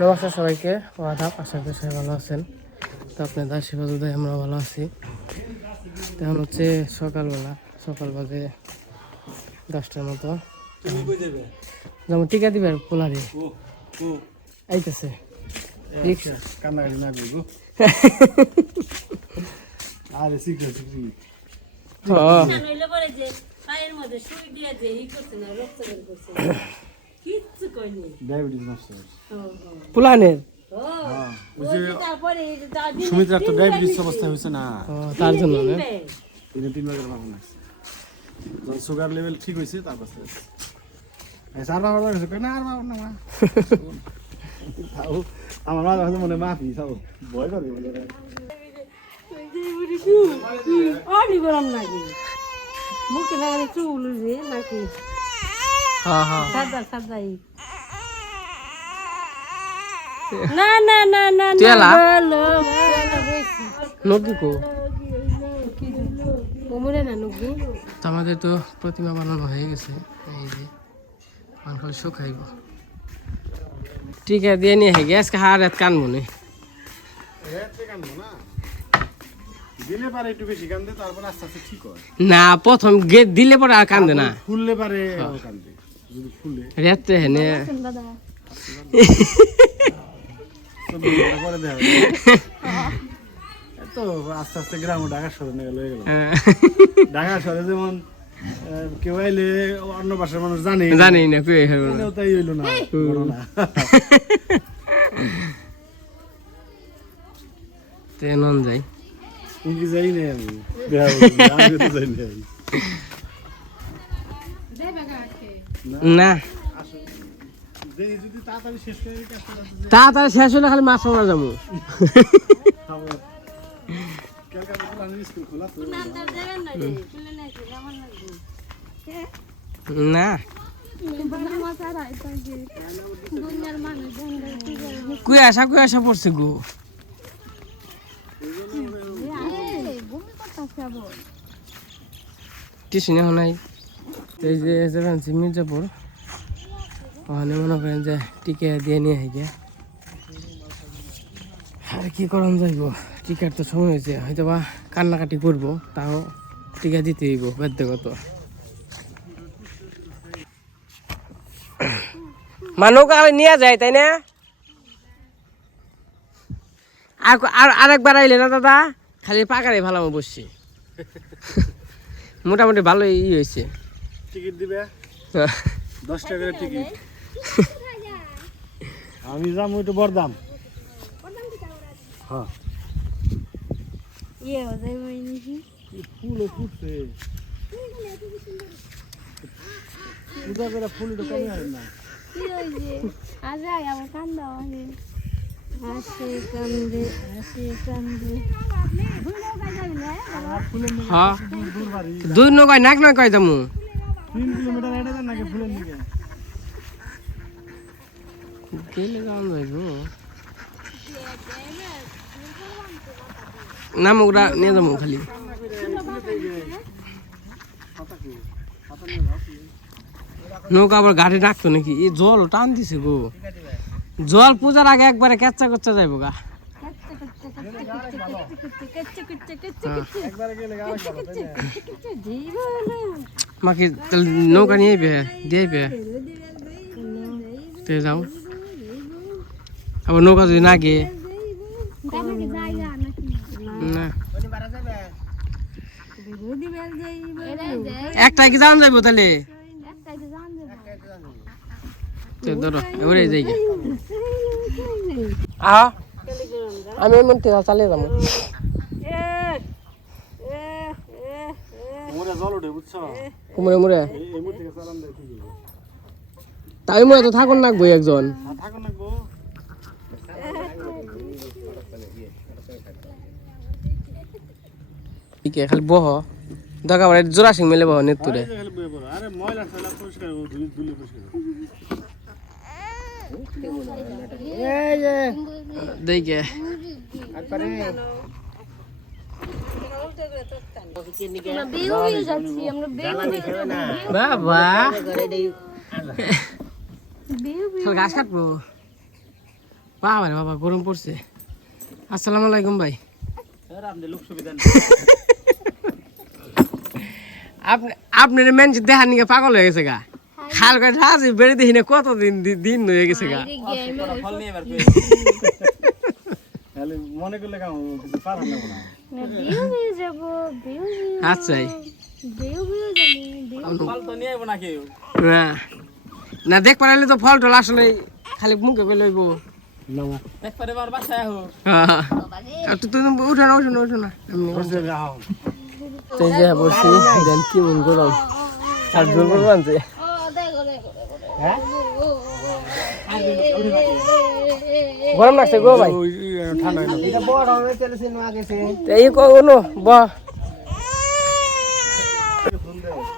নমস্কার সবাইকে, আদাব। আশা করি সবাই ভালো আছেন। তো আপনাদের আশীর্বাদ আমরা ভালো আছি। তেমন হচ্ছে সকাল বাজে 10টার মতো। যেমন টিকা দিবে পোলারে আইতেছে রিক্সা কান্নাকাটি না করবো আরে সিক্রেট পোলানের সুমিত্রার তো ডায়াবেটিস অবস্থা হয়েছে না, তার জন্য 3 মাসের মাখন আছে। যখন সুগার লেভেল ঠিক হয়েছে তারপর আমার মা যখন মনে মাফি সব ভয় করে মুখে লাগালে চুল নাকি না না না না তেলা আমাদের তো প্রতিমা বানানো হয়ে গেছে। এই যে মাংস শুকাইব, টিকা দিয়ে নিয়ে হয়ে গেছে। হার রাত কান মনে দিলে পারে একটু বেশি কান্দে, তারপর আস্তে আস্তে ঠিক হয় না। প্রথম গেট দিলে পরে আর কান্দে না, ফুললে পারে কান্দে। যদি ফুলে রেতে হেনে করে দেওয়া তো আস্তে আস্তে গ্রাম ঢাকা শহরে নিয়ে গেল। ঢাকা শহরে যেমন কেউ আইলে অন্য ভাষার মানুষ জানি না তাই হইলো না নন যাই কি যাই না আমি যাই না। যদি তাড়াতাড়ি শেষ করে তাড়াতাড়ি শেষ হলে খালি মাছ মারা যাবো। না কুয়াশা পড়ছে গো। টিউশন এখন নাই। এই যে মির্জাপুর ওখানে মনে করেন যে টিকা দিয়ে নিয়ে গিয়ে আর কি করান যাইব। টিকার তো সময় হয়েছে, হয়তো বা কান্নাকাটি করবো, তাও টিকা দিতে হইব বাধ্যগত। নৌকা নিয়ে যায় তাই না? আরেকবার আইলে না দাদা, খালি পাকারে ভালো বসছি। মোটামুটি ভালো হয়েছে। টিকিট দিবে 10 টাকার টিকিট। আমি যাবো একটু বরদাম। হ্যাঁ ফুলে ফুটছে পূজা করে ফুল একটু কমে হয় না। দুই নৌকায় নাক নয় কয় দামু 3 কিলোমিটার হেঁটে যান নাকি ফুলের দিকে গেলে যাওয়া যাইব। নামুকরা নিয়ে যাবো খালি। নৌকা আবার গাড়ি রাখতো নাকি? এই জল টান দিছে গো। জল পূজার আগে একবারে কেচ্চা করতে যাইব গা। মাকে নৌকা নিয়ে দিয়ে যাও। আবার নৌকা যদি না গিয়ে না একটাই কি জান যাইব তাহলে? ধরো এবারে যাই আমি এমন চালিয়ে যাবো। কুমড়ে মুড়ে তাই মনে তো থাকুন নাকবো একজন। খালি বহ দরকার পড়ে জোড়া সিং মেলে বহ নেতুরে। দেখে বাবা ঘাস কাটবো বাবা রে বাবা গরম পড়ছে। আসসালামু আলাইকুম ভাই। আপনার মেন দেখার নিকে পাগল হয়ে গেছে গা। খাল কাজ হাজি বেড়ে দেখি না কত দিন হয়ে গেছে গা। মনে করলে কেমন কিছু পারবেন না মনে হয়। আচ্ছা ফল তো নিয়ে আইবো না কেউ। না দেখ পারালে তো ফল টল আসলে খালি মুখে কই লইব। দেখ পারে বার বাসায় আহো। আর তুই উঠো না বসে যাও। তুই যে বসি দেন কি মন গরম আর জোর করব আনছে হ্যাঁ গরম লাগছে গো ভাই ঠান্ডা না এটা বড় হবে চলেছে নো আগেছে এই কো নো ব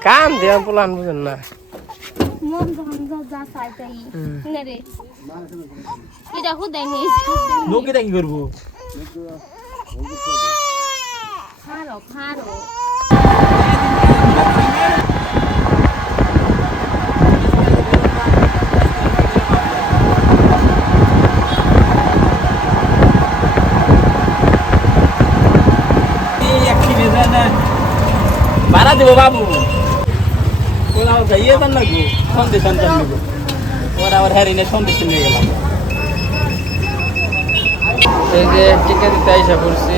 কাম দে পুলান বুঝেন না মন যখন যা চাইতাই না রে এটা খুদাই নেই লোকে কি করবো খারো ভাড়া দেবো বাবু ওরা যাইয়ে যান না গো সন্দেশ আনতাম নিব ওরা আবার হ্যারিনে সন্দেশ নিয়ে গেলাম এই যে টিকা দিতে আইসা পড়ছি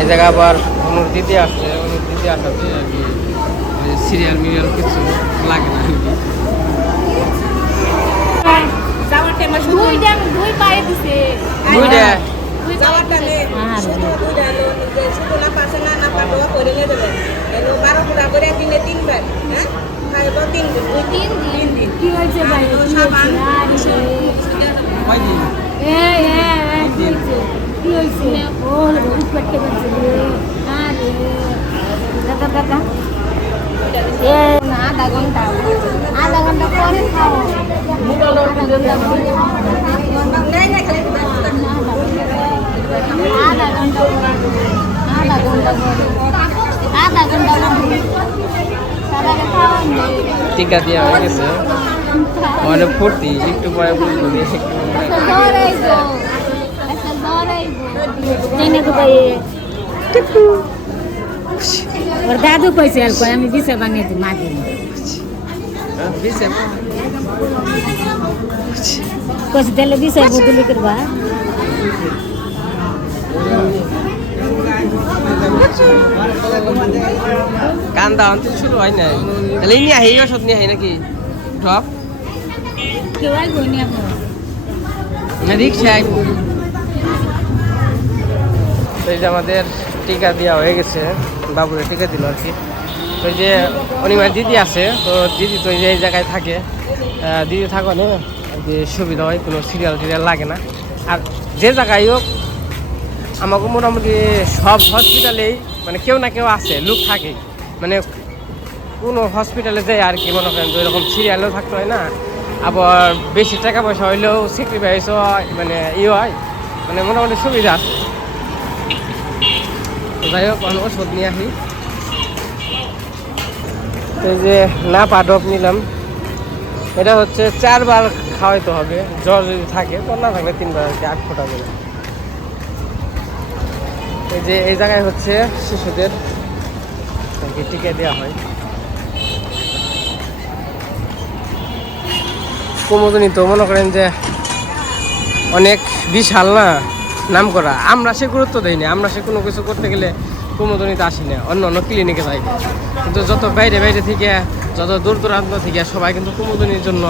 এই জায়গা আবার অনুর দিদি আসছে আসাতে আর কি সিরিয়াল মিরিয়াল কিছু লাগে না দুই পায়ে দিছে দুইটা কি হয়েছে ভাই কি হয়েছে ও পেটে গেছে দাদা আধা ঘন্টা পরে খাও আধা ঘন্টা টিকা দেওয়া হয়ে গেছে অনেক ফুর্তি একটু পরে বুঝবো ওর দাদু কইছে আর কই আমি দিছে বানিয়ে দিই মা দিই কইছে দিলে দিছে বদলি করবা কান্দা অন্তিম শুরু হয় নাই তাহলে নিয়ে আহি ওষুধ নিয়ে আহি নাকি ড্রপ কেউ আই গই নিয়ে না রিক্সায় এই যে আমাদের টিকা দেওয়া হয়ে গেছে বাবুরে টিকা দিল আর কি ওই যে অনিমার দিদি আছে তো দিদি তো এই জায়গায় থাকে দিদি থাকো না আর কি সুবিধা হয় কোনো সিরিয়াল টিরিয়াল লাগে না আর যে জায়গায় হোক আমাকে মোটামুটি সব হসপিটালেই মানে কেউ না কেউ আছে লোক থাকে মানে কোনো হসপিটালে যায় আর কি মনে করেন তো এরকম সিরিয়ালও থাকতে হয় না আবার বেশি টাকা পয়সা হইলেও স্যাক্রিফাইস হয় মানে হয় মানে মোটামুটি সুবিধা আছে যাই হোক অনেক ওষুধ নিয়ে আসি এই যে না পাডপ নিলাম এটা হচ্ছে 4 বার খাওয়াইতে হবে জ্বর যদি থাকে তো না থাকলে 3 বার আর কি 8 ফোঁটা দেবে এই যে এই জায়গায় হচ্ছে শিশুদের টিকা দেওয়া হয় কুমোদিনী তো মনে করেন যে অনেক বিশাল না নাম করা আমরা সে গুরুত্ব দেই না আমরা সে কোনো কিছু করতে গেলে কুমোদিনীতে আসি না অন্য ক্লিনিকে যাই কিন্তু যত বাইরে থেকে যত দূর দূরান্ত থেকে সবাই কিন্তু কুমোদিনীর জন্য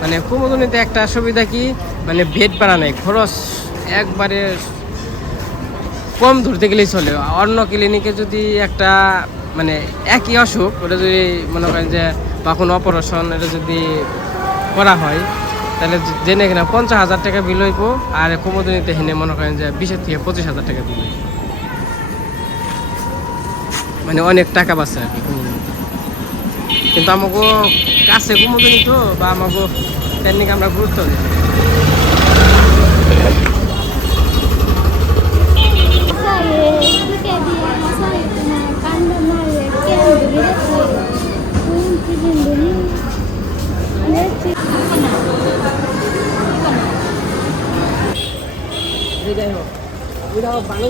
মানে কুমোদিনীতে একটা সুবিধা কি মানে বেড ভাড়া নেই খরচ একবারে কম ধরতে গেলেই চলে অন্য ক্লিনিকে যদি একটা মানে একই অসুখ ওটা যদি মনে করেন যে বা কোনো অপারেশন এটা যদি করা হয় তাহলে জেনে কিনা 50,000 টাকা বিল হইব আর কুমোদিনীতে হেনে মনে করেন যে 20 থেকে 25,000 টাকা বিল হইব মানে অনেক টাকা বাঁচে আর কি কুমোদিনীতে কিন্তু আমাকে কাছে কুমোদিনী তো বা আমাকে টেকনিক আমরা গুরুত্ব দিই যাই হোক ওইটা ভালো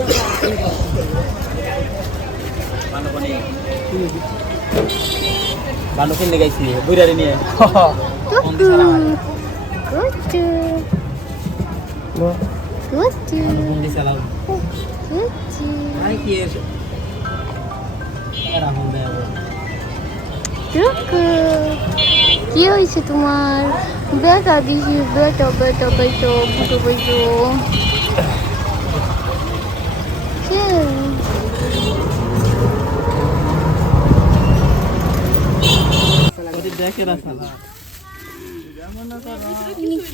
ভালো কিনলে গাইছি বুড়ারে নিয়ে বন্দি চালাও কি রাহুল দেব কি হয়েছে তোমার বেটা দিছি বেটা বেটা বেটা বুটো বেটো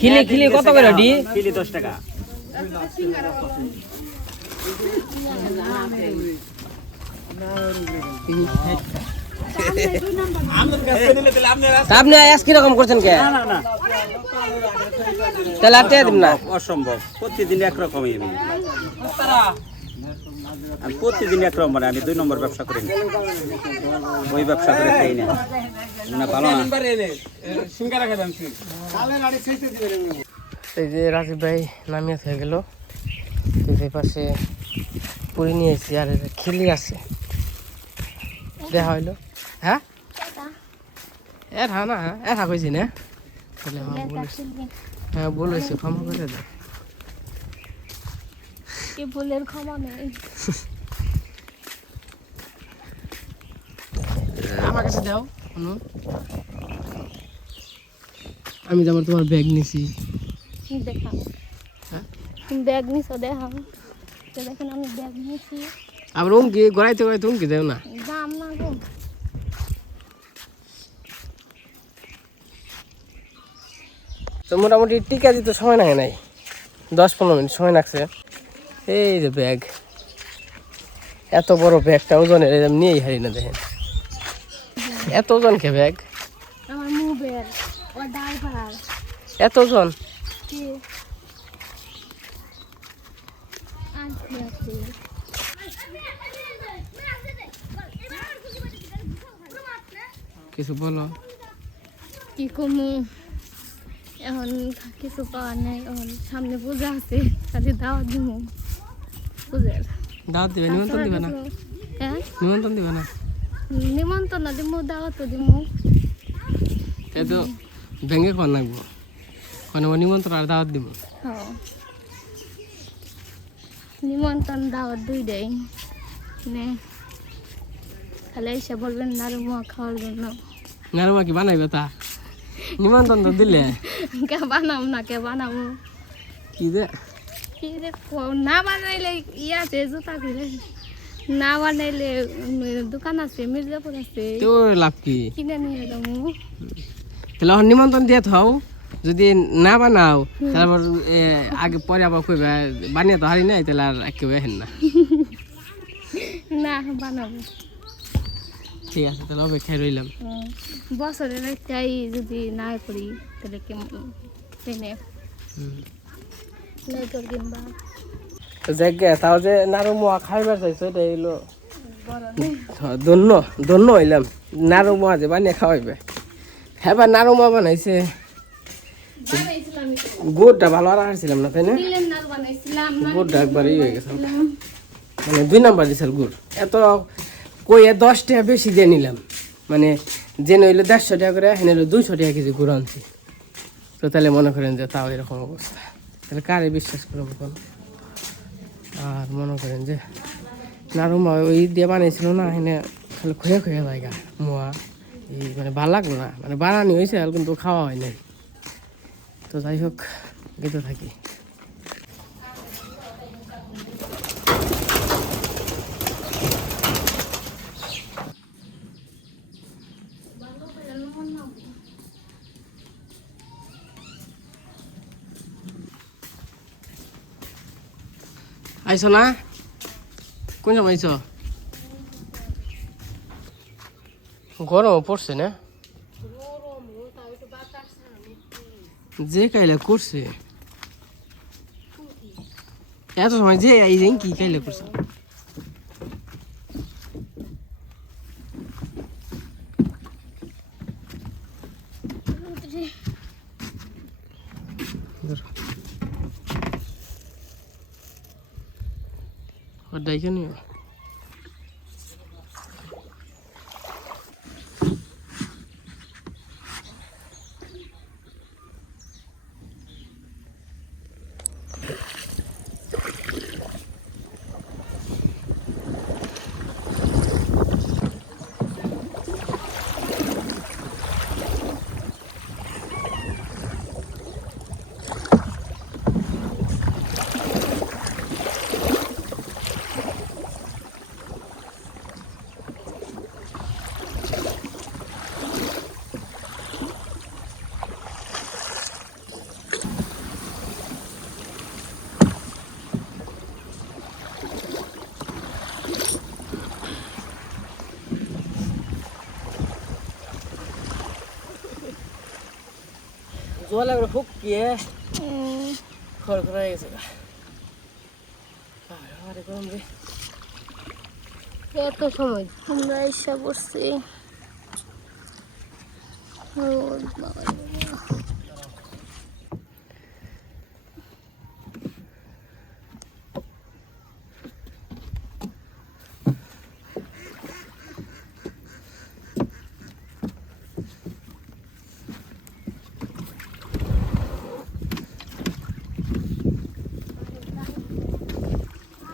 খিলে খিলে কত করে ডি কিলি 10 টাকা আপনি আজ কিরকম করছেন কে না না তাহলে আর দিব না অসম্ভব প্রতিদিন একরকমই আমি প্রতিদিন একরকম মানে আমি 2 নম্বর ব্যবসা করি না ওই ব্যবসা করে খাই না না ভালো না এই যে রাজীব ভাই নামিয়ে হয়ে গেল এই পাশে পুরি নিয়ে এসেছি আর খিলি আছে দেখা হইলো হ্যাঁ না কইছি না তাহলে হ্যাঁ বলেছি ক্ষমা করে দে কি ভুলের ক্ষমা নেই আমার কাছে দাও আমি যেমন তোমার ব্যাগ নিছি দেখা হ্যাঁ ব্যাগ নিছো দেখাও দেখেন আমি ব্যাগ নিয়েছি আবার উমকি গড়াইতে গড়াইতে উমকি দেও না দাম না গো তো মোটামুটি টিকা দিতে সময় লাগে নাই 10-15 মিনিট সময় লাগছে এই যে ব্যাগ এত বড় ব্যাগটা ওজনের নিয়েই হারি না দেখেন এত ওজন কে ব্যাগ আমার মোবাইল ও ড্রাইভার এত ওজন কি আছে কিছু বলো কি কমু এখন কিছু পাওয়ার নাই এখন সামনে পূজা আছে কাজে দাওয়াত দিব পূজার দাওয়াত দিবে নিমন্ত্রণ দিবে না হ্যাঁ নিমন্ত্রণ দিবে না নিমন্ত্রণ না দিব দাওয়াত দিব তাই তো ব্যাঙ্গে কোন লাগবো কোন নিমন্ত্রণ আর দাওয়াত দিব হ্যাঁ নিমন্ত্রণ দাওয়াত দুইটাই নে তাহলে এসে বলবেন নাড়ু মুয়া খাওয়ার জন্য নারুমা কি বানাইবে তা নিমন্ত্রণ তো দিলে কে বানাম না কে বানাবো কি যে কি রে না বানাইলে ই আছে জুতা কিনে না বানাইলে দোকান আছে মির্জাপুর আছে তো লাভ কি কিনে নিয়ে যাবো তাহলে এখন নিমন্ত্রণ দিয়ে থাও যদি না বানাও তারপর আগে পরে আবার কইবে বানিয়ে তো হারি নাই তাহলে আর একেবারে হেন না না বানাবো ঠিক আছে তাহলে অপেক্ষায় রইলাম বছরের একটাই যদি না করি তাহলে কিনে নয়তো কিনবা জায়গা তাও যে নাড়ু মোয়া খাইবার চাইছো এটা হইলো বড় নেই ধন্য হইলাম নাড়ু মোয়া যে বানিয়ে খাওয়াইবে হ্যাঁ বা নাড়ু মোয়া বানাইছে বানাইছিলাম গুড়টা ভালো আর আসছিলাম না তাই না দিলেন না বানাইছিলাম গুড়টা একবারই হয়ে গেছে মানে 2 নাম্বার দিছিল গুড় এত কইয়ে 10 টাকা বেশি দিয়ে নিলাম মানে যে নইলে 150 টাকা করে হেনে 200 টাকা কেজি গুড় আনছি তো তাহলে মনে করেন যে তাও এরকম অবস্থা তাহলে কারে বিশ্বাস করবো কোন আর মনে করেন যে নাড়ু মোয়া ওই দিয়ে বানিয়েছিল না এখানে খালি খুঁয়ে খুঁয়ে জায়গা মোয়া এই মানে ভালো লাগলো না মানে বানানি হয়েছে কিন্তু খাওয়া হয় নাই তো যাই হোক গেতে থাকি আইছো না কোন সময় আইছো গরম পড়ছে না যে কাইলে করছে এত সময় যে এই যে কি কাইলে করছে ওটাই কেন জল একবার ফুকিয়ে খড় খড় হয়ে গেছে গরম রে এত সময় আমরা এসে পড়ছি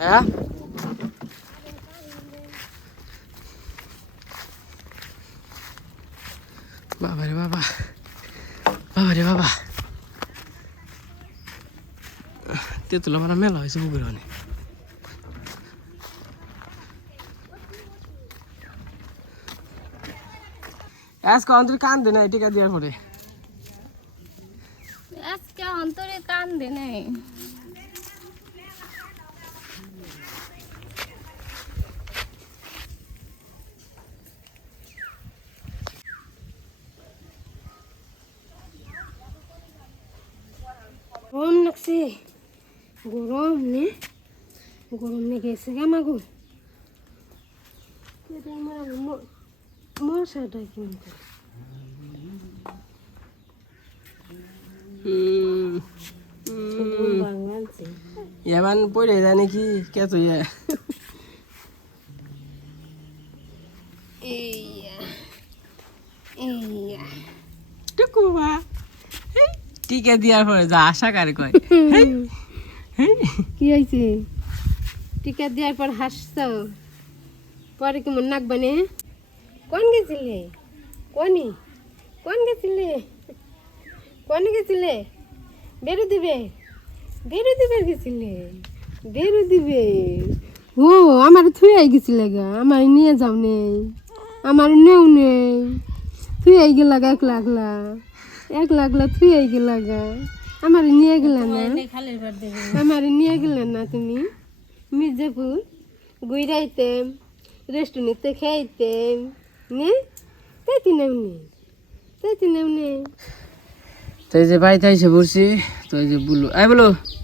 হ্যাঁ বাবা রে বাবা বাবা রে বাবা তেঁতুল আমার মেলা হয়েছে পুকুরে অনেক আজকে অন্তরে কান দে না টিকা দেওয়ার পরে আজকে অন্তরে কান দে নাই গরম লাগছে গরম লেগেছে গামাগো মশাটা কিন্তু বাংলাদেশে এবার পড়ে যায় নাকি কে তো ইয়ে টুকু বাবা টিকা দেওয়ার পরে যা আশা করে কয় কি হয়েছে টিকা দেওয়ার পর হাসছ পরে কেমন নাকবানে কোন গেছিলে কোন গেছিলে বেরো দিবে গেছিলে ও আমার থুয়ে গেছিলে গা আমার নিয়ে যাও নেই আমার নেও নেই থুয়ে গেলা গা একলা থুয়ে গেলা গা আমার নিয়ে গেলা না তুমি মির্জাপুর গুইরাইতেম রেস্টুরেন্টে খাইতেম নে তাইতে নেও নেই তো এই যে বাড়িতে এসে পড়ছি তো এই যে বলো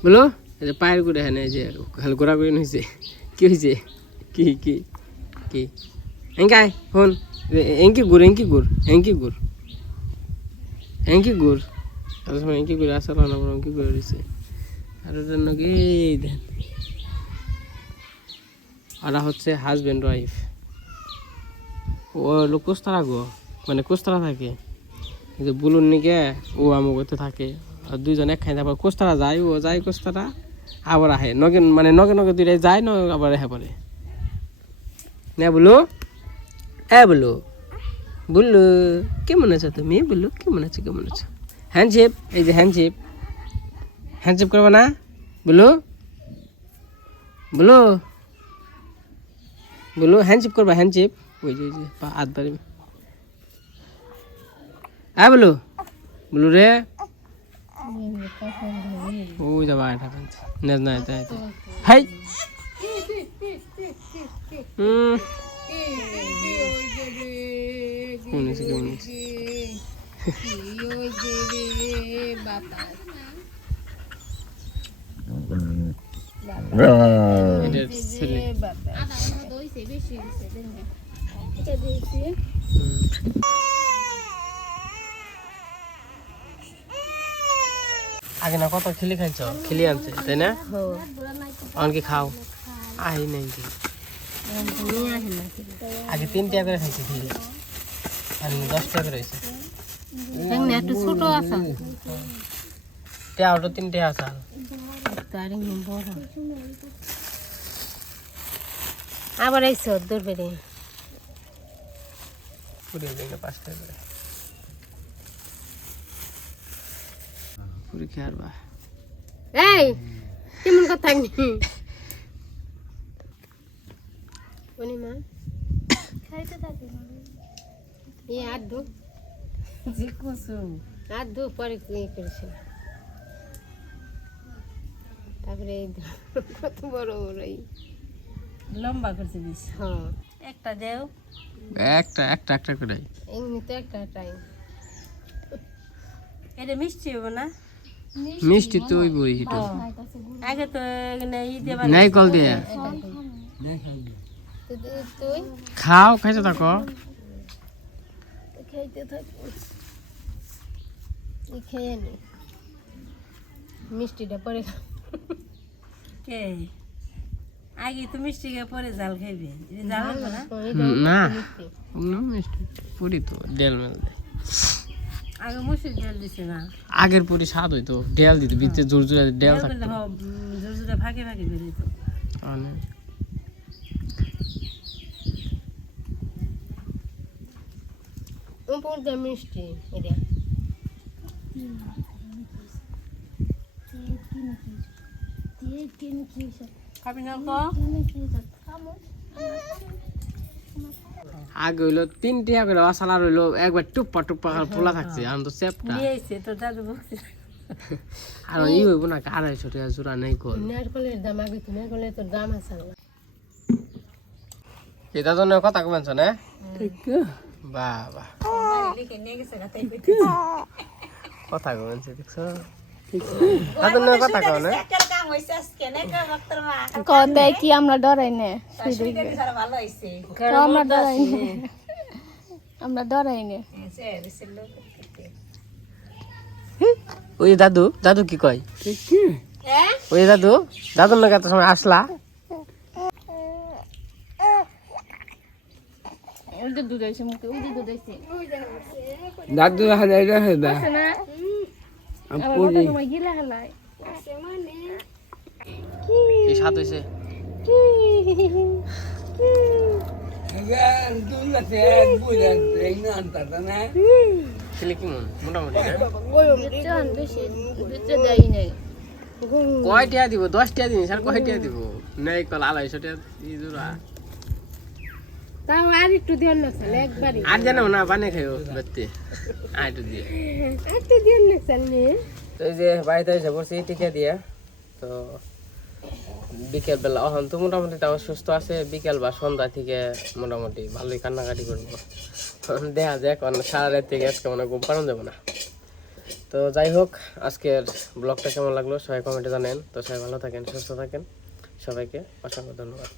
বলো এই যে পায়ের করে হ্যাঁ এই যে খালি ঘোরা করে হয়েছে কি হয়েছে কি এঙ্কাই হন এঙ্কি গুড় আর সময় এঙ্কি গুড় আসা না বড় এঙ্কি গুড় দিছে আর ওটা নাকি দেন ওরা হচ্ছে হাজব্যান্ড ওয়াইফ ও লোক কোস্তারা গো মানে কোস্তারা থাকে যে বুলুন নিকে ও আমগতে থাকে আর দুইজন এক খাই তারপর কোস্তারা যায় ও যায় কোস্তারা আবার আহে নগে দুইটাই যায় আবার আহে পরে না বলো বললো কেমন আছো তুমি বললো কেমন আছো হ্যান্ডশেপ এই যে হ্যান্ডশেপ করবে না বলো হ্যান্ডশেপ করবা ওই যে হাত বাড়ি বলো রে ওই যাবা এটা না হাই কেমন আছে এটার ছেলে আগে না কত খেলি খাইছ খেলি আনছে তাই না অনকি খাও আই নাই তো। নিয়ে আসেন নাকি আগে 3 টাকা করে খাইছি খেলে আর 10 টাকা করে হয়েছে এমনি একটু ছোট আছে তেয়াওটা 3 টাকা আছে তার বড় আবার এই সদ্দর বেড়ে পুরি দেখে 5 টাকা করে পুরি খেয়ার বা এই কেমন কথা নি কোনি মা খাইতে থাকি এই আদু জি কুসু আদু পরে কি করেছে তারপরে এই কত বড় বড় এই লম্বা করছে দিস হ্যাঁ একটা দেও একটা করে এমনিতে একটা টাইম এটা মিষ্টি হবে না মিষ্টি তো ওই হিটো আগে তো এখানে ই দেবা নাই কল দিয়ে তুই খাও খাইতে থাকো খাইতে থাকি এই খেয়ে নি মিষ্টিটা পরে খা কে আগে তো মিষ্টি খেয়ে পরে জাল খাইবে এটা জাল হবে না না না মিষ্টি পুরি তো ডেল মেল আগে মুসুর ডাল দিছে না আগের পুরি স্বাদ হইতো ডেল দিত ভিতরে জোর জোরে ডেল ডাল থাকতো করলে জোর জোরে ফাঁকে ফাঁকে বেরোতো অনেক উপর দিয়ে মিষ্টি এটা খাবি না তো আগে হইলো 3 টাকা করে মশলা রইলো একবার টুপ্পা টুপ্পা করে পোলা থাকছে আমি তো চেপটা নিয়ে এসে তো দাদু বলছে আর ই হইব না 250 টাকা জোড়া নাই কল নারকলের দাম আগে তো নারকলের তোর দাম আছে না এটা জন্য কথা কবেন না বাহ বাহ লিখে নিয়ে গেছে গাতাই কথা কবেন দেখছো দাদুর নামে কথা কও না একটা কাম হইছে আজকে না কে মাত্র মা কদে কি আমরা ডরাই না সুইটা কি সারা ভালো হইছে আমরা ডরাই না আমরা ডরাই না সে বেশি লোক করতে ওই দাদু কি কয় ওই দাদুর নাকি এত সময় আসলা ওদের দুধ হইছে মুখে ওদের দুধ হইছে দাদু হাজার হাজার না আবার ওটা তোমায় গিলা হেলাই কি স্বাদ হইছে খেলে কি মোটামুটি চান বেশি দুধ দেই নাই কয় টাকা দিব 10 টাকা দিন স্যার কয় টাকা দিব নাই কল 250 টাকা জোড়া তাও আর একটু দিন না চলে একবারই আর জানো না বানিয়ে খাইও বেতে আইটু দিয়ে একটু দিন না চলে তো এই যে বাড়িতে এসে বসে টিকা দিয়ে তো বিকেল বেলা এখন তো মোটামুটি তাও সুস্থ আছে বিকেল বা সন্ধ্যা থেকে মোটামুটি ভালোই কান্নাকাটি করবো দেখা যাক সারা রাত থেকে আজকে মনে ঘুম পাড়ানো যাবে না তো যাই হোক আজকের ব্লগটা কেমন লাগলো সবাই কমেন্টে জানেন তো সবাই ভালো থাকেন সুস্থ থাকেন সবাইকে অসংখ্য ধন্যবাদ